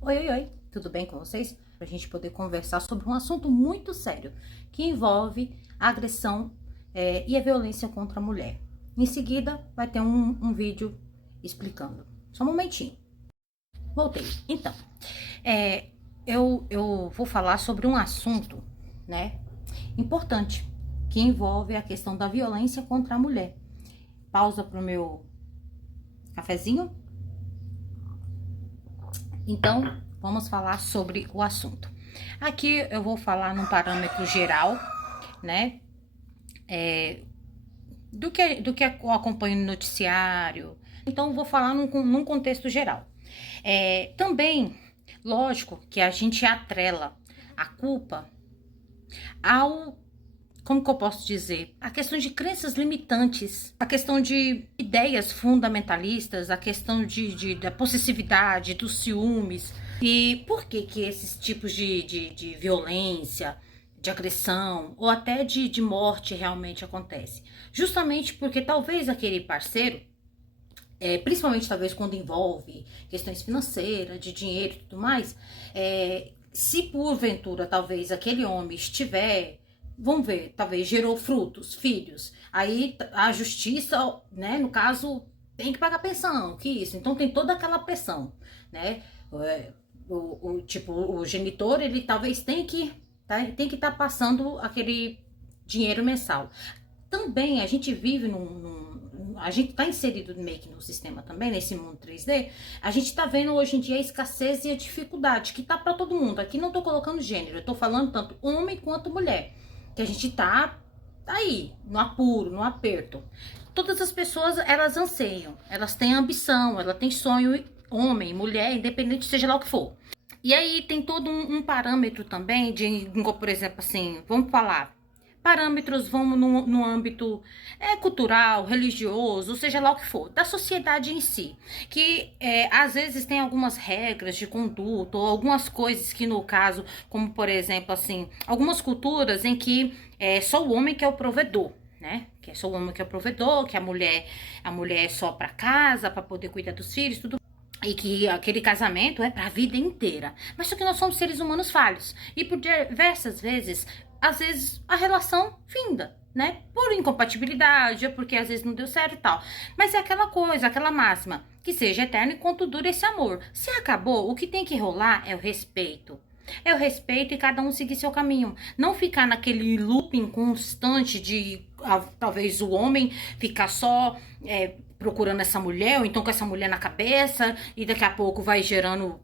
Oi, oi, oi, tudo bem com vocês? Para a gente poder conversar sobre um assunto muito sério que envolve a agressão e a violência contra a mulher. Em seguida, vai ter um vídeo explicando. Só um momentinho. Voltei. Então, é, eu vou falar sobre um assunto, né, importante que envolve a questão da violência contra a mulher. Pausa pro meu cafezinho. Então, vamos falar sobre o assunto. Aqui eu vou falar num parâmetro geral, né? Do que eu acompanho no noticiário. Então, eu vou falar num contexto geral. Também, lógico que a gente atrela a culpa ao, como que eu posso dizer? A questão de crenças limitantes, a questão de ideias fundamentalistas, a questão da possessividade, dos ciúmes. E por que que esses tipos de violência, de agressão ou até de morte realmente acontece? Justamente porque talvez aquele parceiro, principalmente talvez quando envolve questões financeiras, de dinheiro e tudo mais, se porventura talvez aquele homem estiver, vamos ver, talvez gerou frutos, filhos, aí a justiça, né, no caso, tem que pagar pensão, que isso, então tem toda aquela pressão, né, tipo, o genitor, ele talvez tem que estar passando aquele dinheiro mensal. Também a gente vive a gente tá inserido meio que no sistema também, nesse mundo 3D. A gente tá vendo hoje em dia a escassez e a dificuldade que tá para todo mundo. Aqui não tô colocando gênero, eu tô falando tanto homem quanto mulher. Que a gente tá aí, no apuro, no aperto. Todas as pessoas, elas anseiam, elas têm ambição, elas têm sonho, homem, mulher, independente seja lá o que for. E aí tem todo um parâmetro também de, por exemplo, assim, vamos falar, parâmetros vão no âmbito cultural, religioso, seja lá o que for, da sociedade em si, que às vezes tem algumas regras de conduta ou algumas coisas que no caso, como por exemplo assim, algumas culturas em que só o homem que é o provedor, né? Que é só o homem que é o provedor, que a mulher é só para casa, para poder cuidar dos filhos, tudo. E que aquele casamento é para a vida inteira. Mas só que nós somos seres humanos falhos. E por diversas vezes, às vezes a relação finda, né? Por incompatibilidade, ou porque às vezes não deu certo e tal. Mas é aquela coisa, aquela máxima, que seja eterno enquanto dura esse amor. Se acabou, o que tem que rolar é o respeito. É o respeito e cada um seguir seu caminho. Não ficar naquele looping constante de talvez o homem ficar só procurando essa mulher, ou então com essa mulher na cabeça, e daqui a pouco vai gerando.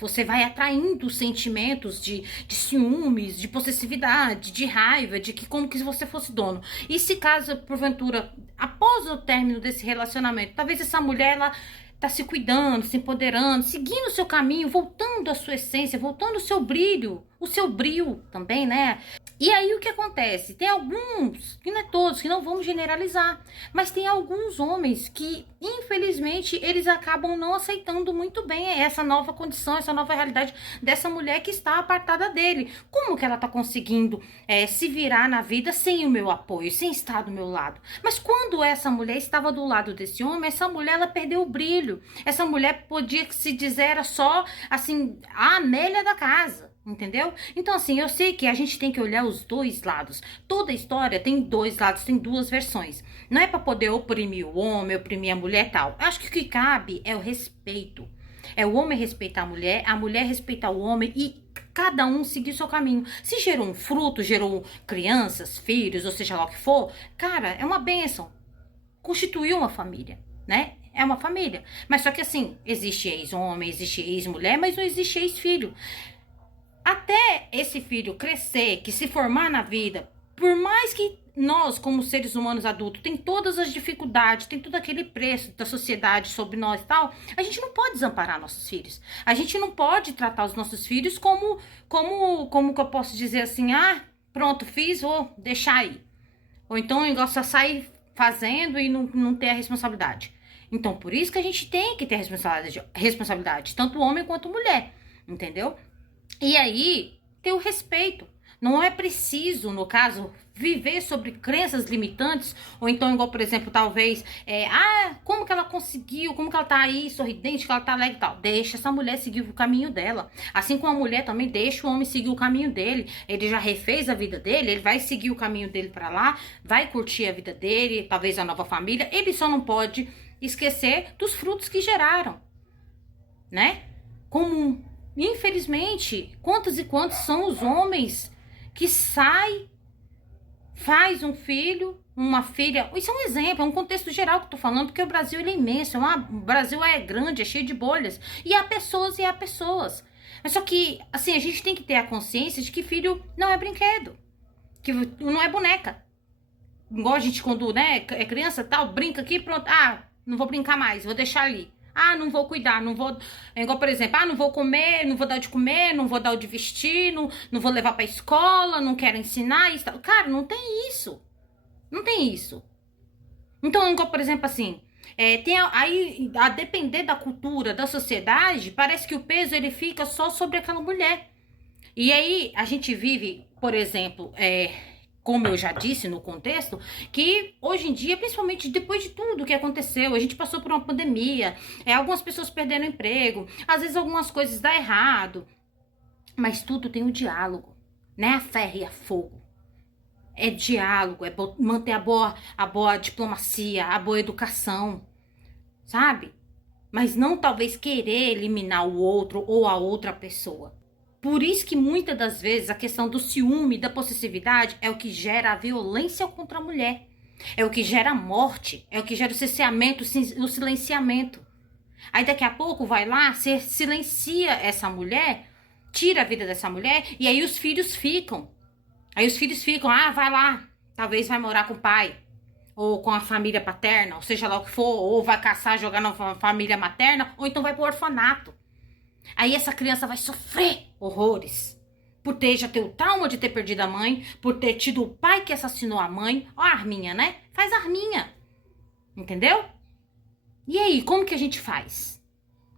Você vai atraindo sentimentos de ciúmes, de possessividade, de raiva, de que como que se você fosse dono. E se caso, porventura, após o término desse relacionamento, talvez essa mulher ela tá se cuidando, se empoderando, seguindo o seu caminho, voltando à sua essência, voltando ao seu brilho, o seu brilho também, né? E aí o que acontece? Tem alguns, que não é todos, que não vamos generalizar, mas tem alguns homens que, infelizmente, eles acabam não aceitando muito bem essa nova condição, essa nova realidade dessa mulher que está apartada dele. Como que ela tá conseguindo se virar na vida sem o meu apoio, sem estar do meu lado? Mas quando essa mulher estava do lado desse homem, essa mulher ela perdeu o brilho. Essa mulher podia se dizer era só assim a Amélia da casa. Entendeu? Então, assim, eu sei que a gente tem que olhar os dois lados. Toda história tem dois lados, tem duas versões. Não é para poder oprimir o homem, oprimir a mulher e tal. Eu acho que o que cabe é o respeito. É o homem respeitar a mulher respeitar o homem e cada um seguir seu caminho. Se gerou um fruto, gerou crianças, filhos, ou seja lá o que for, cara, é uma bênção. Constituiu uma família, né? É uma família. Mas só que assim, existe ex-homem, existe ex-mulher, mas não existe ex-filho. Até esse filho crescer, que se formar na vida, por mais que nós, como seres humanos adultos, tem todas as dificuldades, tem todo aquele preço da sociedade sobre nós e tal, a gente não pode desamparar nossos filhos. A gente não pode tratar os nossos filhos como que eu posso dizer assim, pronto, fiz, vou deixar aí. Ou então o negócio só sai fazendo e não ter a responsabilidade. Então, por isso que a gente tem que ter responsabilidade, tanto homem quanto mulher, entendeu? E aí, ter o respeito. Não é preciso, no caso, viver sobre crenças limitantes, ou então, igual, por exemplo, talvez, como que ela conseguiu, como que ela tá aí sorridente, que ela tá alegre e tal. Deixa essa mulher seguir o caminho dela. Assim como a mulher também deixa o homem seguir o caminho dele. Ele já refez a vida dele, ele vai seguir o caminho dele pra lá, vai curtir a vida dele, talvez a nova família. Ele só não pode esquecer dos frutos que geraram, né? Como, infelizmente, quantos e quantos são os homens que sai, faz um filho, uma filha. Isso é um exemplo, é um contexto geral que eu tô falando, porque o Brasil ele é imenso, o Brasil é grande, é cheio de bolhas, e há pessoas e há pessoas. Mas só que, assim, a gente tem que ter a consciência de que filho não é brinquedo, que não é boneca. Igual a gente quando, né, é criança tal, brinca aqui, pronto, não vou brincar mais, vou deixar ali. Não vou cuidar, não vou... É igual, por exemplo, não vou comer, não vou dar o de comer, não vou dar o de vestir, não vou levar pra escola, não quero ensinar isso. Cara, não tem isso. Não tem isso. Então, igual, por exemplo, assim, aí, a depender da cultura, da sociedade, parece que o peso, ele fica só sobre aquela mulher. E aí, a gente vive, por exemplo, como eu já disse no contexto, que hoje em dia, principalmente depois de tudo que aconteceu, a gente passou por uma pandemia, algumas pessoas perderam emprego, às vezes algumas coisas dão errado, mas tudo tem um diálogo, né? A ferro e a fogo. É diálogo, é manter a boa diplomacia, a boa educação, sabe? Mas não talvez querer eliminar o outro ou a outra pessoa. Por isso que muitas das vezes a questão do ciúme, da possessividade é o que gera a violência contra a mulher. É o que gera a morte, é o que gera o cerceamento, o silenciamento. Aí daqui a pouco vai lá, você silencia essa mulher, tira a vida dessa mulher e aí os filhos ficam. Aí os filhos ficam, vai lá, talvez vai morar com o pai, ou com a família paterna, ou seja lá o que for, ou vai caçar, jogar na família materna, ou então vai pro orfanato. Aí essa criança vai sofrer horrores. Por já ter o trauma de ter perdido a mãe, por ter tido o pai que assassinou a mãe. Ó a arminha, né? Faz arminha. Entendeu? E aí, como que a gente faz?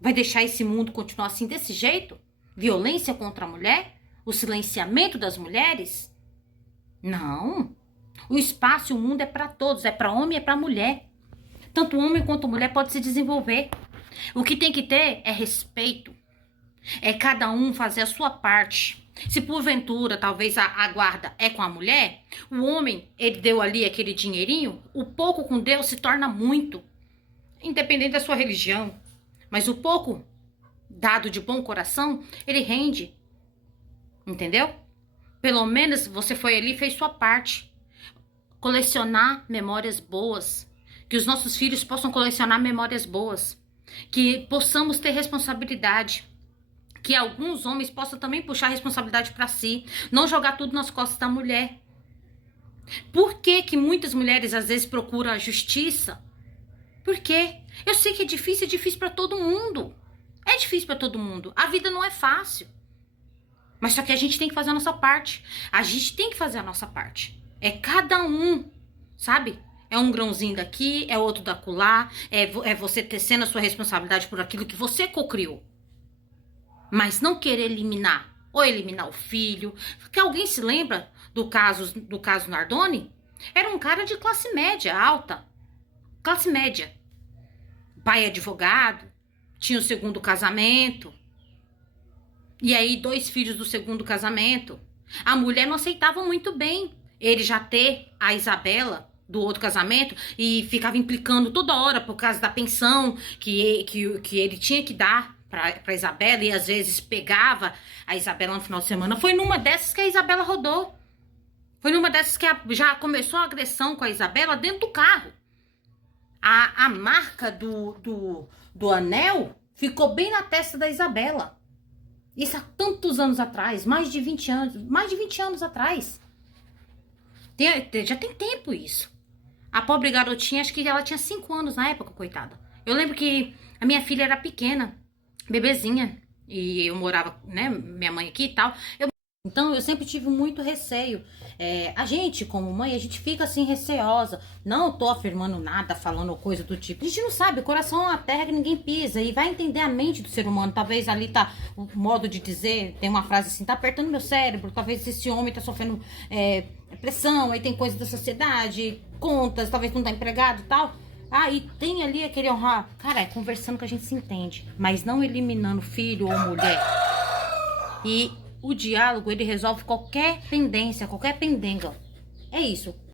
Vai deixar esse mundo continuar assim desse jeito? Violência contra a mulher? O silenciamento das mulheres? Não. O espaço e o mundo é para todos. É para homem e é para mulher. Tanto homem quanto mulher pode se desenvolver. O que tem que ter é respeito. É cada um fazer a sua parte. Se porventura, talvez a guarda é com a mulher, o homem, ele deu ali aquele dinheirinho, o pouco com Deus se torna muito. Independente da sua religião. Mas o pouco, dado de bom coração, ele rende. Entendeu? Pelo menos você foi ali e fez sua parte. Colecionar memórias boas. Que os nossos filhos possam colecionar memórias boas. Que possamos ter responsabilidade. Que alguns homens possam também puxar a responsabilidade para si, não jogar tudo nas costas da mulher. Por que que muitas mulheres às vezes procuram a justiça? Por quê? Eu sei que é difícil para todo mundo. É difícil para todo mundo. A vida não é fácil. Mas só que a gente tem que fazer a nossa parte. A gente tem que fazer a nossa parte. É cada um, sabe? É um grãozinho daqui, é outro da acolá, é você tecendo a sua responsabilidade por aquilo que você cocriou. Mas não querer eliminar, ou eliminar o filho. Que alguém se lembra do caso Nardoni? Era um cara de classe média alta. Classe média. Pai advogado, tinha o segundo casamento. E aí 2 filhos do segundo casamento. A mulher não aceitava muito bem ele já ter a Isabela do outro casamento e ficava implicando toda hora por causa da pensão que ele tinha que dar pra Isabela, e às vezes pegava a Isabela no final de semana. Foi numa dessas que a Isabela rodou. Foi numa dessas que já começou a agressão com a Isabela dentro do carro. A marca do anel ficou bem na testa da Isabela. Isso há tantos anos atrás, mais de 20 anos atrás. Já tem tempo isso. A pobre garotinha, acho que ela tinha 5 anos na época, coitada. Eu lembro que a minha filha era pequena, bebezinha, e eu morava, né, minha mãe aqui e tal. Então, eu sempre tive muito receio. A gente, como mãe, a gente fica assim receosa. Não tô afirmando nada, falando coisa do tipo. A gente não sabe, o coração é uma terra que ninguém pisa. E vai entender a mente do ser humano. Talvez ali tá o modo de dizer, tem uma frase assim, tá apertando meu cérebro. Talvez esse homem tá sofrendo pressão. Aí tem coisa da sociedade, contas, talvez não tá empregado e tal. Ah, e tem ali aquele honrar. Cara, é conversando que a gente se entende. Mas não eliminando filho ou mulher. E o diálogo, ele resolve qualquer pendência, qualquer pendenga. É isso.